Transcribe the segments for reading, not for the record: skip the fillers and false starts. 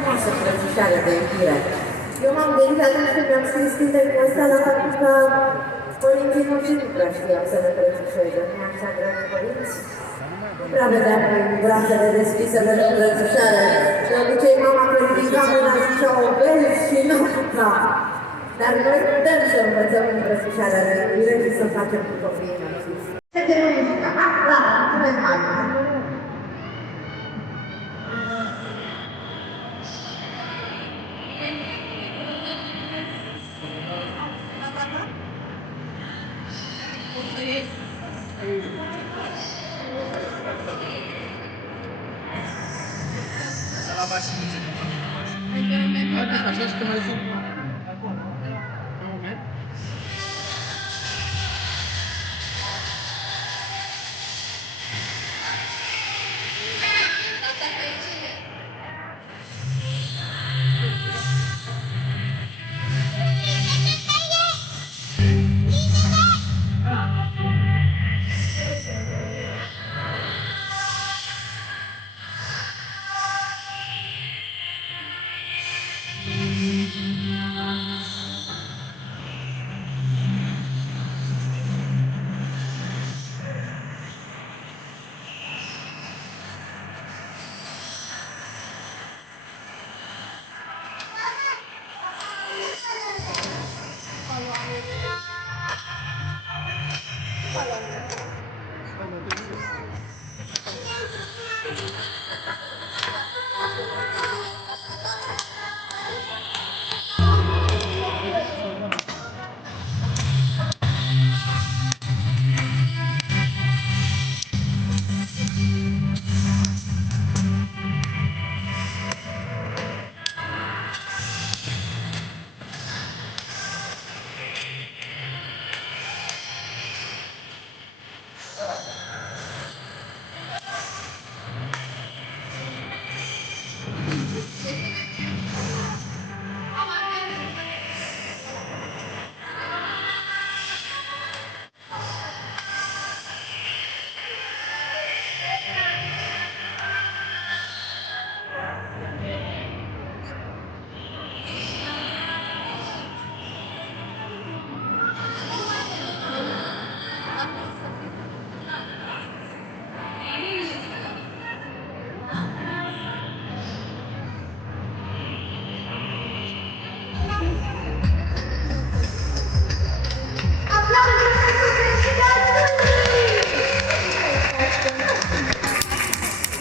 Frumoasă plăcișarea de iubire. Eu m-am gândit atunci când mi-am scris cântecul ăsta la faptul că părinții noștri nu prea știau să ne plăcișeze. Nu așa, dragi părinți? Nu prea vedeam noi brațele deschise pentru plăcișare. De obicei, mama că ridica mâna zicea o vezi și nu putea. Dar noi putem să învățăm în plăcișarea de iubire și să facem cu copiii noștri. Se de muzica. Da, mulțumesc, Mari.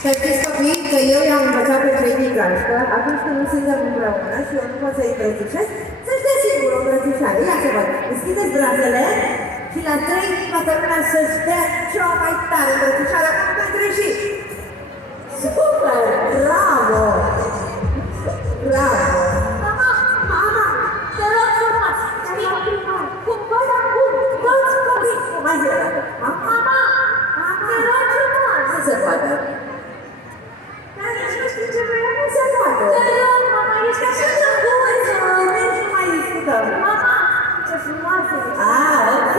Să știți copii că eu i-am învățat pe cei din gașcă, atunci când nu suntem împreună și eu nu pot să-i îmbrățișez, să-și dea singur o îmbrățișare. Ia să văd, deschideți brațele și la 3 toată lumea să-și dea cea mai tare îmbrățișare, acum pentru și... Super! Bravo! Bravo! Mama, mama, te rog frumos, cum poți acum, toți copii. Mai zi o dată. Mama, te rog frumos. Nu se poate. Dar nici nu știu ce vreau. Nu se poate. Te rog, mama, ești așa de bună. Mergi și mai discutăm. Mama, ce frumoasă ești. Ah, ok.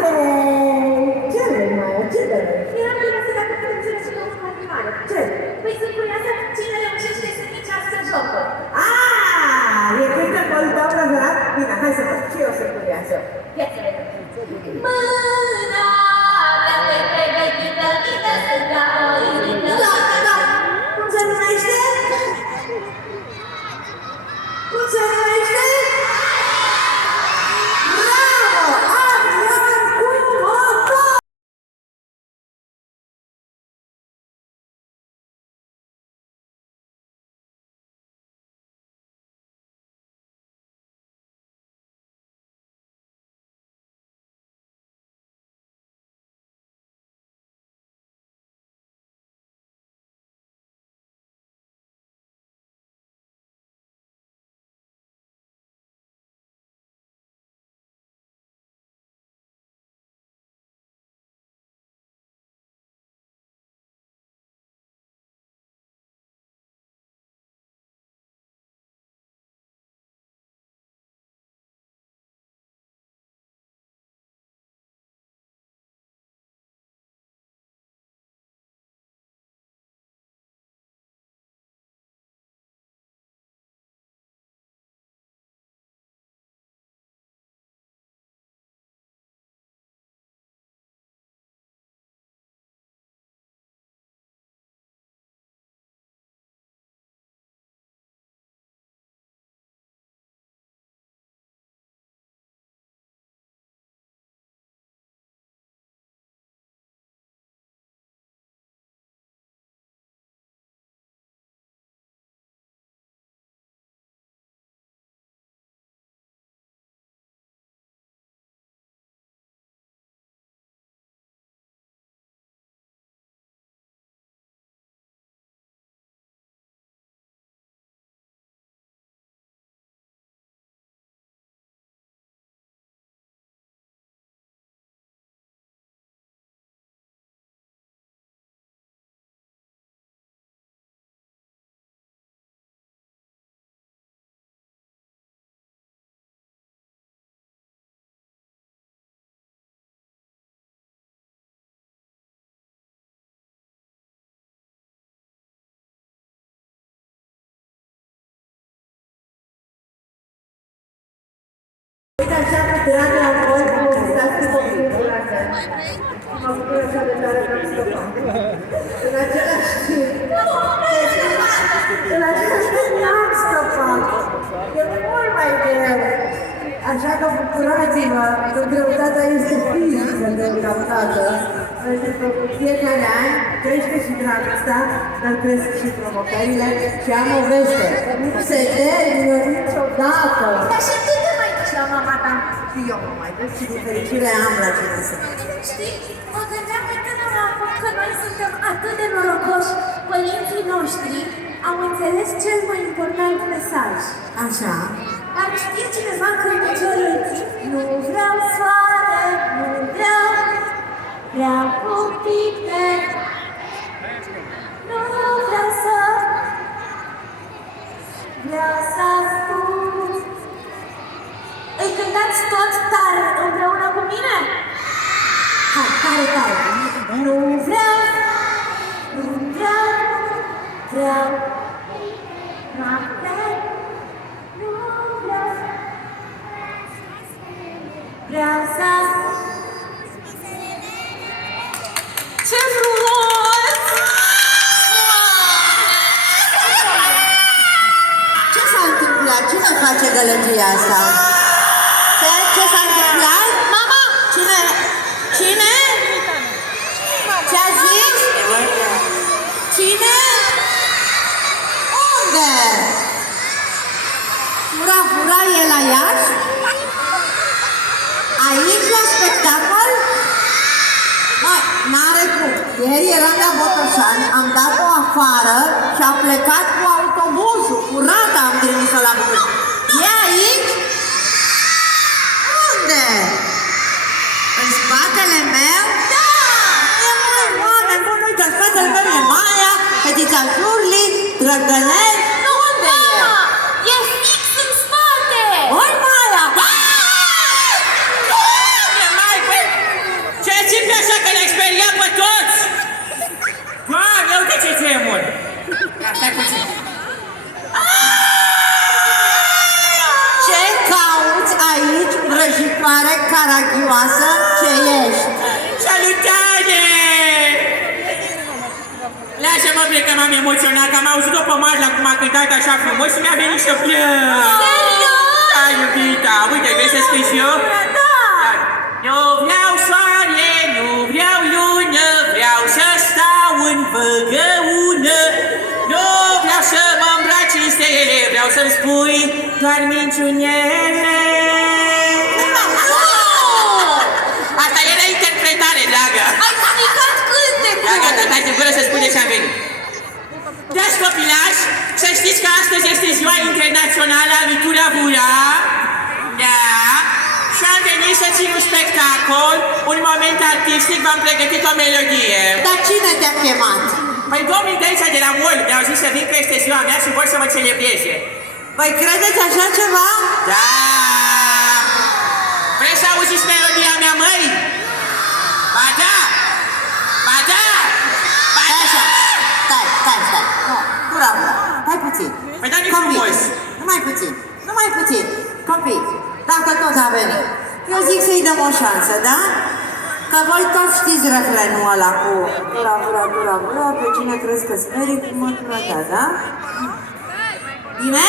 Ce vrei, Maia? Ce vrei? Era curioasă dacă putem înțelege o continuare. Ce? Păi sunt curioasă cine reușește să ghicească jocul. Ah, e cântecul tău preferat? Bine, hai să văd. Și eu sunt curioasă. Ia să vedem. Mâna mea te pregătită, mită să-ți dau o inimă. Da. Cum se numește? Cum se numește? Dragă amor, povestească copilul așa. Mă bucur așa de tare că am scăpat. În același timp, n-am scăpat. E mult mai greu. Așa că bucurați-vă că greutatea este fizică deocamdată. Pentru că cu fiecare an crește și dragostea, dar cresc și provocările și am o veste. Nu se termină niciodată. Dar și tu te mai duci la mama ta? Și eu mă mai duc și din fericire am la ce să fac. Știi, mă gândeam mai tânăr acum că noi suntem atât de norocoși. Părinții noștri au înțeles cel mai important mesaj. Așa. Ar ști cineva când cereți? Nu vreau soare, nu vreau copite. Nu vreau să ascult. Îi cântați tot tare împreună cu mine? Hai, tare, tare. Nu vreau noapte. Nu vreau să ce frumos! Ce s-a întâmplat? Cine face gălăgia asta? Ce s-a întâmplat? Mama! Cine? Cine? Ce-a zis? Cine? Unde? Fura e la Iași? Aici la spectacol? Măi, n-are cum. Ieri eram la Botoșani, am dat-o afară și a plecat cu autobuzul. Cu rata am trimis-o la București. E aici? Unde? În spatele meu? Da! E mai oameni buni, uite, în spatele meu e Maia, fetița Jurli, Drăgănel. Nu, unde e? mama! E fix în spate! Oi, Maia! Ce țipi așa că ne-ai speriat pe toți? Doamne, uite ce tremur! Ia, stai puțin. Ce cauți aici, vrăjitoare caragioasă? Ce ești? Salutare! Lasă-mă, plec, că m-am emoționat, că am auzit-o pe Marla cum a cântat așa frumos și mi-a venit să plâng. Serios? Da, iubita, uite, vrei să scrii și eu? Da! Nu vreau soare, nu vreau lună, vreau să stau în văgăună. Nu vreau să mă îmbraci în stele, vreau să-mi spui doar minciunele. Asta era interpretare, dragă. Ai stricat cântecul! Da, gata, stai sigură să spui de ce am venit. Dragi copilași, să știți că astăzi este ziua internațională a lui Turavura. Da. Și am venit să țin un spectacol, un moment artistic, v-am pregătit o melodie. Dar cine te-a chemat? Păi domnii de aici de la MOL mi-au zis să vin că este ziua mea și vor să mă celebreze. Păi credeți așa ceva? Da! Vreți să auziți melodia mea, măi? Ba da! Ba da! Ba Stai așa, da! stai. Nu, Turavura, stai puțin. Păi dar nu-i Copii, frumos. numai puțin. Copii, dacă tot a venit, eu zic să-i dăm o șansă, da? Că voi toți știți refrenul ăla cu Turavura, pe cine crezi că sperii cu mătura ta, da? Bine?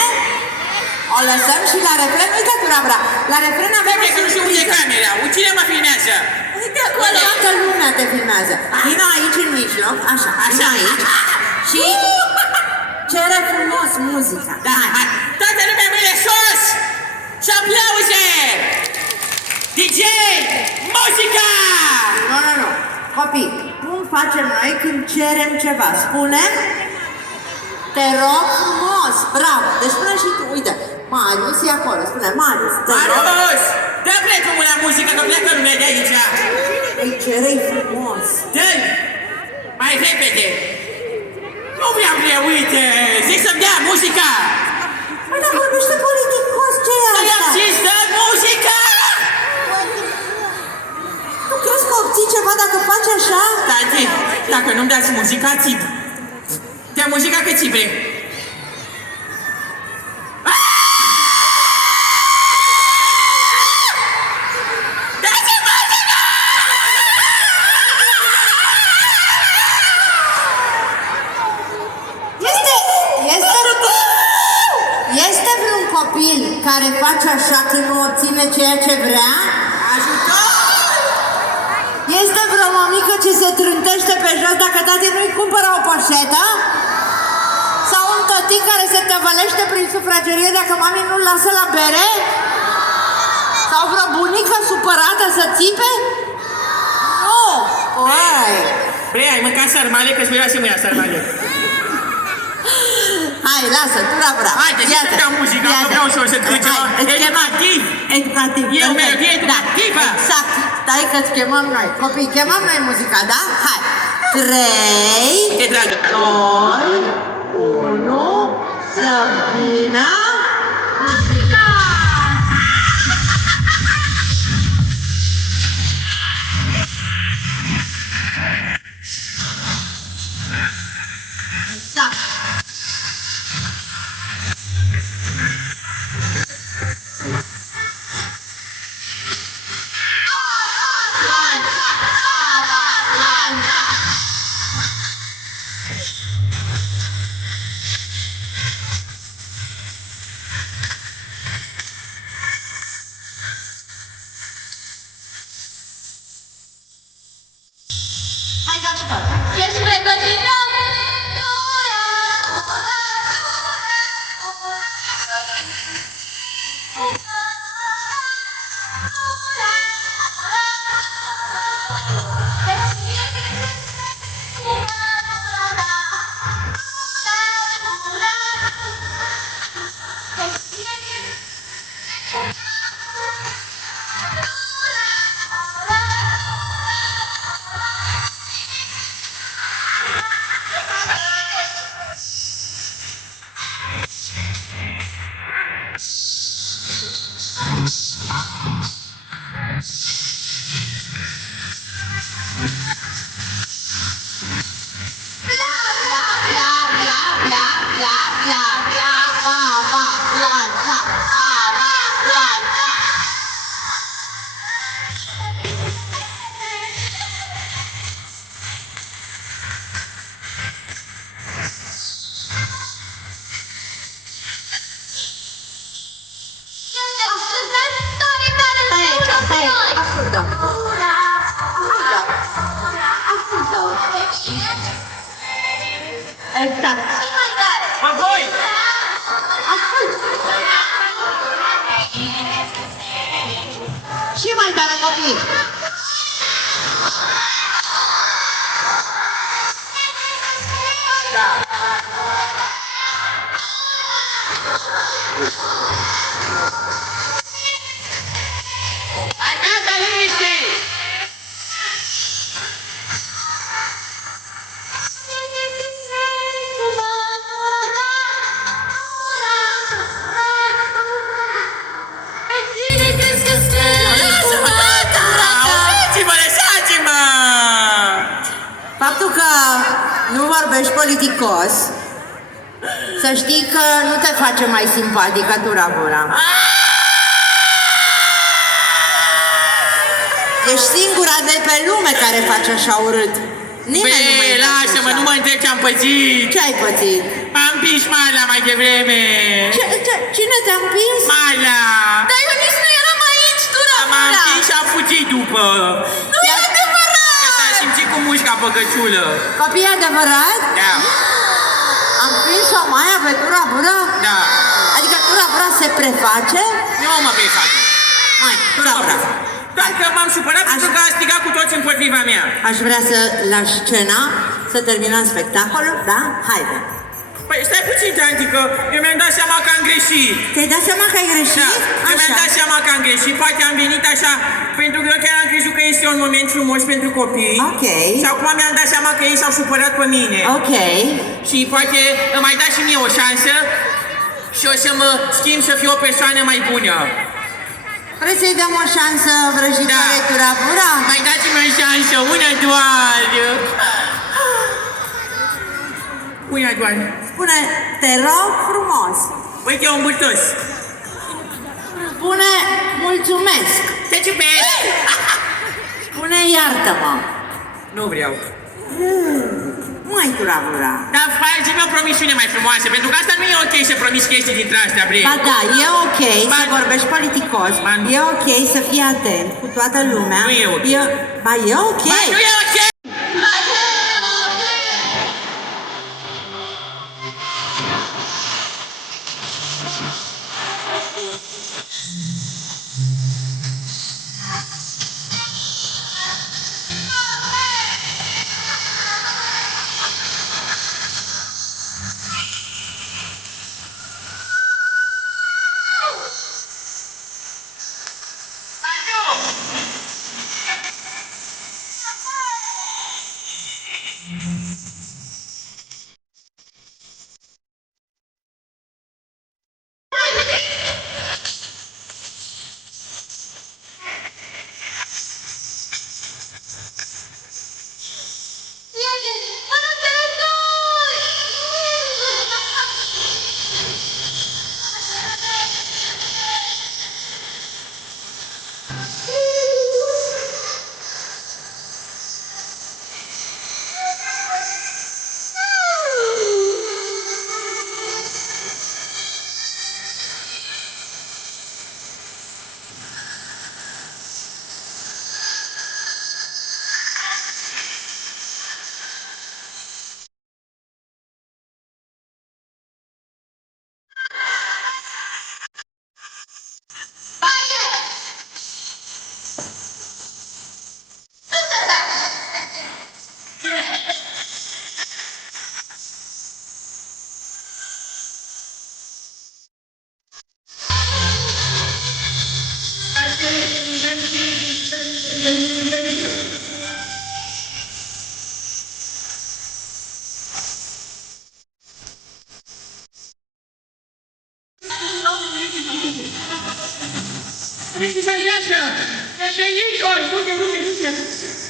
O lăsăm și la refren, uite Turavura, la refren avem o Trebuie că nu știu unde e surpriză. camera. Cine mă filmează? Uite acolo, toată lumea te filmează. Vino aici în mijloc, așa, vino aici. Și cere frumos muzica. Da, hai. Toată lumea mâine sus! Și aplauze! DJ! Muzica! Nu. Copii, cum facem noi când cerem ceva? Spunem? Te rog frumos, bravo. Deci spune și tu, uite, Marius e acolo, spune Marius, te rog. Marius! Dă drumul la muzică, că pleacă lumea de aici. Îi cerei frumos. Dă-i! Mai repede! Nu vreau greu, uite! Zic să-mi dea muzica! Păi dar vorbește politicos, ce e Să-i am asta? zis, dă muzica! Tu crezi că obții ceva dacă faci așa? Tati, dacă nu-mi dați muzica, țip. Dea muzica că țipe. Este vreun copil care face așa când nu obține ceea ce vrea? Ajutor! Este vreo mămică ce se trântește pe jos dacă tati nu-i cumpără o poșetă? Sau un tătic care se tăvălește prin sufragerie dacă mami nu-l lasă la bere? Sau vreo bunică supărată să țipe? Nu! Uai! Bre, ai mâncat sarmale, că-ți miroase mâna sarmale. Hai, lasă, tura. Haide, și să dau muzică, că vreau să o să duc ceva educativ. Educativ. E o melodie educativă. Da, exact. Stai că-ți chemăm noi. Copii, chemăm noi muzica, da? Hai. 3, Te dragă. 2, 1, să vină muzica! Exact. Ești pregătită? Exact. Mă voi! Și mai tare, copii! Gata, liniște! Lăsați-mă, lăsați-mă! Faptul că nu vorbești politicos, să știi că nu te face mai simpatică Turabura. Ești singura de pe lume care face așa urât. Nimeni nu mai Băi, face lasă-mă, așa. nu mă întreb ce-am pățit! Ce ai pățit? Am împins Marla mai devreme! Cine te-a împins? Marla! Dar eu nici nu eram aici, M-am Turabura! împins și am fugit după! Nu e adevărat! Că s-a simțit cu mușca pe căciulă! Copii, e adevărat? Da, Am prins-o Maia pe Turabura? da! Adică Turabura se preface? Nu mă vei face! Mai, Turabura. Doar că m-am supărat pentru că a strigat cu toți împotriva mea! Aș vrea să lași scena, să terminăm spectacolul, da? Haide. Păi stai puțin, Tanti, că eu mi-am dat seama că am greșit! Te-ai dat seama că ai greșit? Da, eu mi-am dat seama că am greșit, poate am venit așa, pentru că eu chiar am crezut că este un moment frumos pentru copii. Ok. Și acum mi-am dat seama că ei s-au supărat pe mine. Ok. Și poate îmi mai dați și mie o șansă și o să mă schimb să fiu o persoană mai bună. Vrei să-i dăm o șansă vrăjitoare Turabura? Mai dați-mi o șansă, una doar. Una doar. Spune, te rog frumos. Uite, un burtos. Spune, mulțumesc. Te ciupesc! Spune, iartă-mă. Nu vreau. Mai turavura. Dar faci zi-mi o promisiune mai frumoasă, pentru că asta nu e ok să promiți chestii dintre astea, Bri. Ba da, e ok să Ba- vorbești politicos, Ba nu. e ok să fii atent cu toată lumea. Nu e ok. Ba e ok. Ba, nu e ok! Să-i iei, ori, du-te, du-te, du-te!